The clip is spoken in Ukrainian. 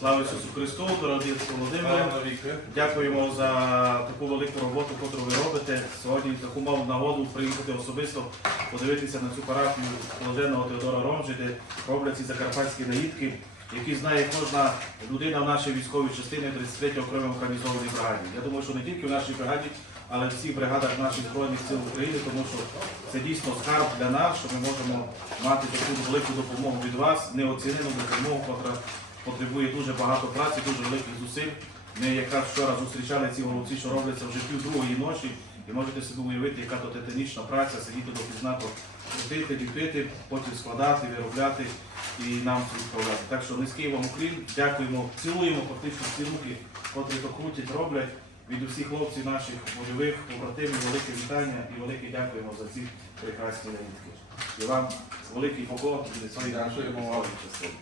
Слава Ісусу Христу, дорогі Володимире. Дякуємо за таку велику роботу, яку ви робите. Сьогодні таку мав нагоду приїхати особисто, подивитися на цю парафію блаженного Теодора Ромжи, де роблять ці закарпатські наїдки, які знає кожна людина в нашій військовій частині 33 окремій організованій бригаді. Я думаю, що не тільки в нашій бригаді, але в всіх бригадах наших збройних сил України, тому що це дійсно скарб для нас, що ми можемо мати таку велику допомогу від вас, неоцінену допомогу, яка потребує дуже багато праці, дуже великих зусиль. Ми якраз вчора зустрічали ці голубці, що робляться вже пів другої ночі, і можете собі уявити, яка то титанічна праця, сидіти допізна, то крутити, ліпити, потім складати, виробляти і нам це відправляти. Так що низький вам уклін, дякуємо, цілуємо фактично всі руки, котрі то крутять, роблять. Від усіх хлопців наших бойових побратимів велике вітання і велике дякуємо за ці прекрасні наїдки. І вам великий поклон від своєї нашої частини.